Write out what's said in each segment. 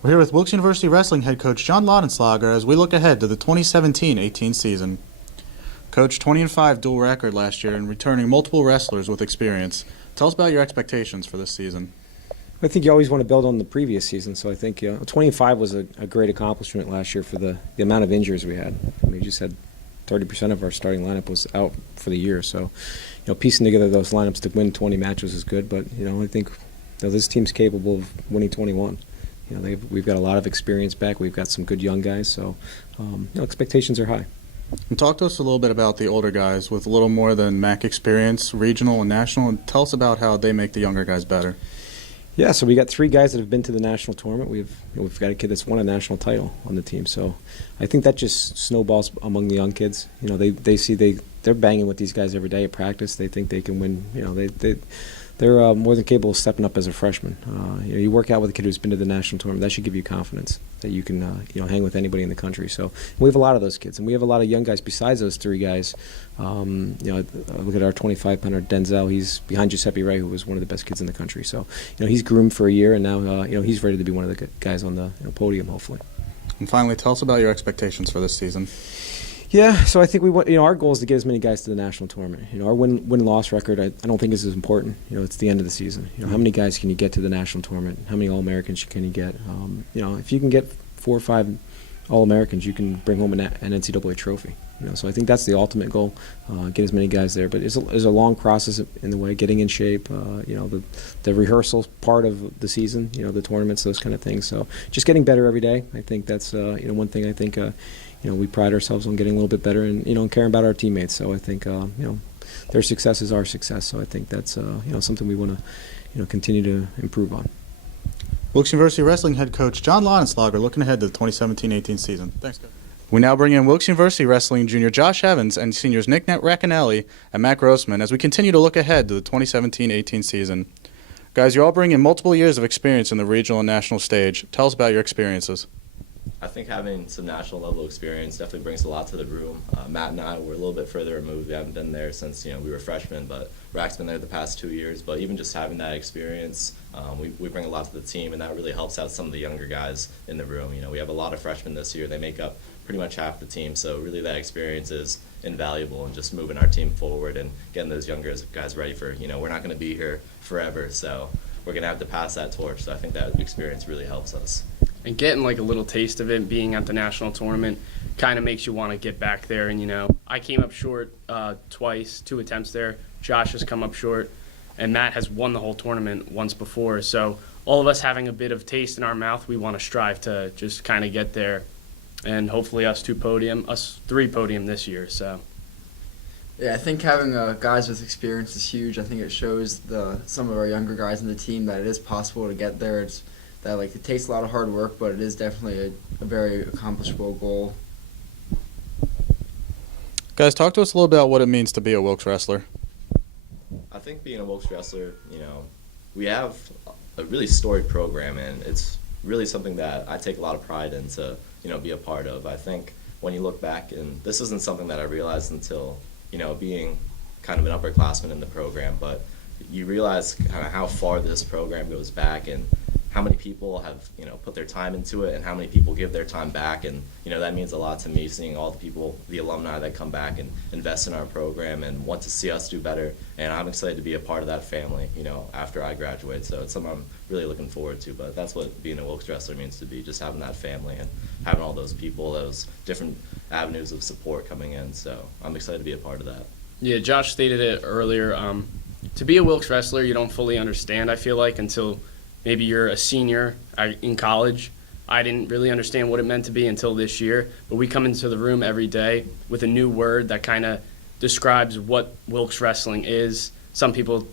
We're here with Wilkes University Wrestling head coach Jon Laudenslager as we look ahead to the 2017-18 season. Coach, 20-5 dual record last year and returning multiple wrestlers with experience. Tell us about your expectations for this season. I think you always want to build on the previous season, so I think 25 was a great accomplishment last year for the amount of injuries we had. We just had 30% of our starting lineup was out for the year, so piecing together those lineups to win 20 matches is good, but I think this team's capable of winning 21. We've got a lot of experience back. We've got some good young guys, so expectations are high. And talk to us a little bit about the older guys with a little more than MAC experience, regional and national, and tell us about how they make the younger guys better. Yeah, so we got 3 guys that have been to the national tournament. We've got a kid that's won a national title on the team, so I think that just snowballs among the young kids. They see they're banging with these guys every day at practice. They think they can win. They're more than capable of stepping up as a freshman. You work out with a kid who's been to the national tournament. That should give you confidence that you can hang with anybody in the country. So we have a lot of those kids, and we have a lot of young guys besides those 3 guys. Look at our 25-pounder Denzel. He's behind Giuseppe Ray, who was one of the best kids in the country. So he's groomed for a year, and now he's ready to be one of the guys on the podium, hopefully. And finally, tell us about your expectations for this season. Yeah, so I think we want. Our goal is to get as many guys to the national tournament. Our win-loss record, I don't think is as important. It's the end of the season. How many guys can you get to the national tournament? How many All-Americans can you get? If you can get 4 or 5 All-Americans, you can bring home an NCAA trophy. So I think that's the ultimate goal. Get as many guys there, but it's a long process in the way, getting in shape. The rehearsal part of the season. The tournaments, those kind of things. So just getting better every day. I think that's one thing. I think. We pride ourselves on getting a little bit better and caring about our teammates. So I think their success is our success. So I think that's something we want to continue to improve on. Wilkes University Wrestling head coach Jon Laudenslager looking ahead to the 2017-18 season. Thanks, coach. We now bring in Wilkes University Wrestling junior Josh Evans and seniors Nick Racanelli and Matt Grossmann as we continue to look ahead to the 2017-18 season. Guys, you're all bringing multiple years of experience in the regional and national stage. Tell us about your experiences. I think having some national level experience definitely brings a lot to the room. Matt and I were a little bit further removed. We haven't been there since we were freshmen, but Rac's been there the past 2 years. But even just having that experience, we bring a lot to the team, and that really helps out some of the younger guys in the room. We have a lot of freshmen this year. They make up pretty much half the team, so really that experience is invaluable in just moving our team forward and getting those younger guys ready for, we're not going to be here forever, so we're going to have to pass that torch. So I think that experience really helps us. And getting a little taste of it, being at the national tournament, kind of makes you want to get back there. And I came up short twice, 2 attempts there. Josh has come up short, and Matt has won the whole tournament once before. So all of us having a bit of taste in our mouth, we want to strive to just kind of get there, and hopefully us 3 podium this year. So. Yeah, I think having guys with experience is huge. I think it shows some of our younger guys in the team that it is possible to get there. It takes a lot of hard work, but it is definitely a very accomplishable goal. Guys, talk to us a little bit about what it means to be a Wilkes wrestler. I think being a Wilkes wrestler, we have a really storied program, and it's really something that I take a lot of pride in to, be a part of. I think when you look back, and this isn't something that I realized until, being kind of an upperclassman in the program, but you realize kind of how far this program goes back and how many people have put their time into it and how many people give their time back, and that means a lot to me, seeing all the people, the alumni that come back and invest in our program and want to see us do better. And I'm excited to be a part of that family after I graduate, so it's something I'm really looking forward to. But that's what being a Wilkes wrestler means to be, just having that family and having all those people, those different avenues of support coming in, so I'm excited to be a part of that. Yeah, Josh stated it earlier. To be a Wilkes wrestler, you don't fully understand, I feel like, until maybe you're a senior in college. I didn't really understand what it meant to be until this year, but we come into the room every day with a new word that kind of describes what Wilkes wrestling is. Some people,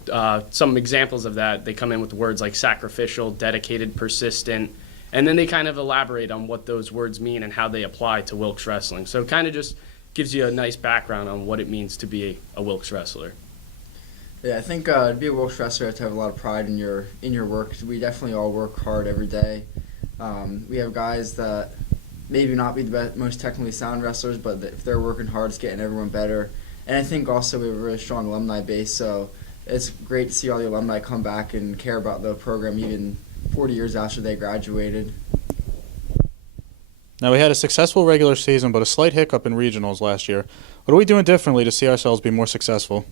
some examples of that, they come in with words like sacrificial, dedicated, persistent, and then they kind of elaborate on what those words mean and how they apply to Wilkes wrestling. So it kind of just gives you a nice background on what it means to be a Wilkes wrestler. Yeah, I think to be a Wilkes wrestler, you have to have a lot of pride in your work. We definitely all work hard every day. We have guys that maybe not be the most technically sound wrestlers, but if they're working hard, it's getting everyone better. And I think also we have a really strong alumni base, so it's great to see all the alumni come back and care about the program even 40 years after they graduated. Now, we had a successful regular season, but a slight hiccup in regionals last year. What are we doing differently to see ourselves be more successful?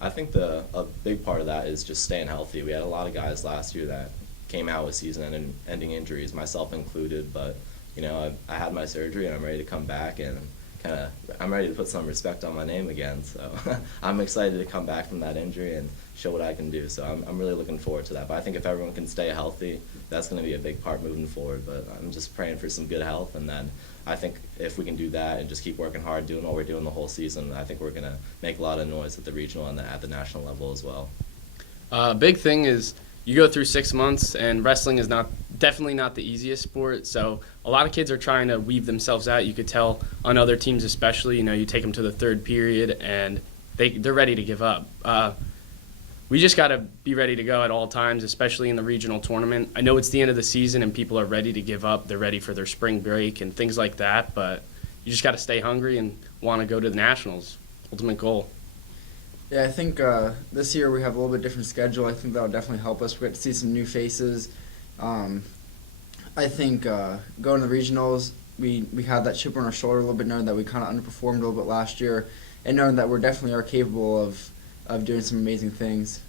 I think a big part of that is just staying healthy. We had a lot of guys last year that came out with season-ending injuries, myself included. But I had my surgery and I'm ready to come back, and I'm ready to put some respect on my name again. So I'm excited to come back from that injury and show what I can do. So I'm really looking forward to that. But I think if everyone can stay healthy, that's going to be a big part moving forward. But I'm just praying for some good health, and then I think if we can do that and just keep working hard, doing what we're doing the whole season, I think we're going to make a lot of noise at the regional and at the national level as well. Big thing is you go through 6 months, and wrestling is definitely not the easiest sport. So a lot of kids are trying to weave themselves out. You could tell on other teams, especially. You take them to the third period, and they're ready to give up. We just got to be ready to go at all times, especially in the regional tournament. I know it's the end of the season and people are ready to give up. They're ready for their spring break and things like that, but you just got to stay hungry and want to go to the nationals. Ultimate goal. Yeah, I think this year we have a little bit different schedule. I think that'll definitely help us. We get to see some new faces. I think going to the regionals, we had that chip on our shoulder a little bit, knowing that we kind of underperformed a little bit last year, and knowing that we're definitely are capable of doing some amazing things.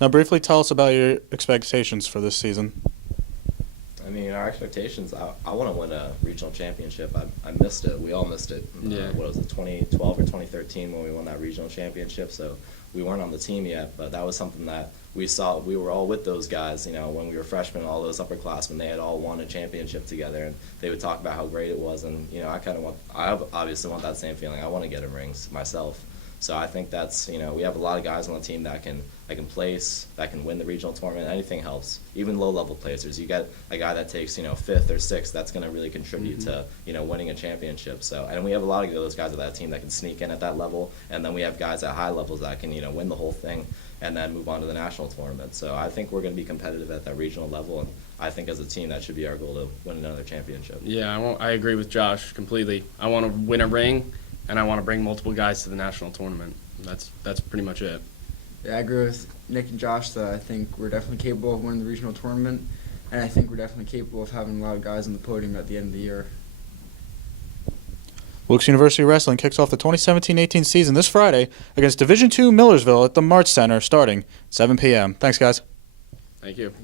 Now, briefly tell us about your expectations for this season. I mean, our expectations, I want to win a regional championship. I missed it. We all missed it. Yeah. What was it, 2012 or 2013 when we won that regional championship? So we weren't on the team yet, but that was something that we saw. We were all with those guys, when we were freshmen, all those upperclassmen, they had all won a championship together, and they would talk about how great it was. And, I obviously want that same feeling. I want to get a ring myself. So I think that's, we have a lot of guys on the team that can place, that can win the regional tournament. Anything helps. Even low-level placers. You get a guy that takes, 5th or 6th, that's going to really contribute to, winning a championship. So, and we have a lot of those guys on that team that can sneak in at that level, and then we have guys at high levels that can, win the whole thing and then move on to the national tournament. So I think we're going to be competitive at that regional level, and I think as a team that should be our goal to win another championship. Yeah, I agree with Josh completely. I want to win a ring, and I want to bring multiple guys to the national tournament. That's pretty much it. Yeah, I agree with Nick and Josh that I think we're definitely capable of winning the regional tournament, and I think we're definitely capable of having a lot of guys on the podium at the end of the year. Wilkes University Wrestling kicks off the 2017-18 season this Friday against Division II Millersville at the March Center starting 7 p.m. Thanks, guys. Thank you.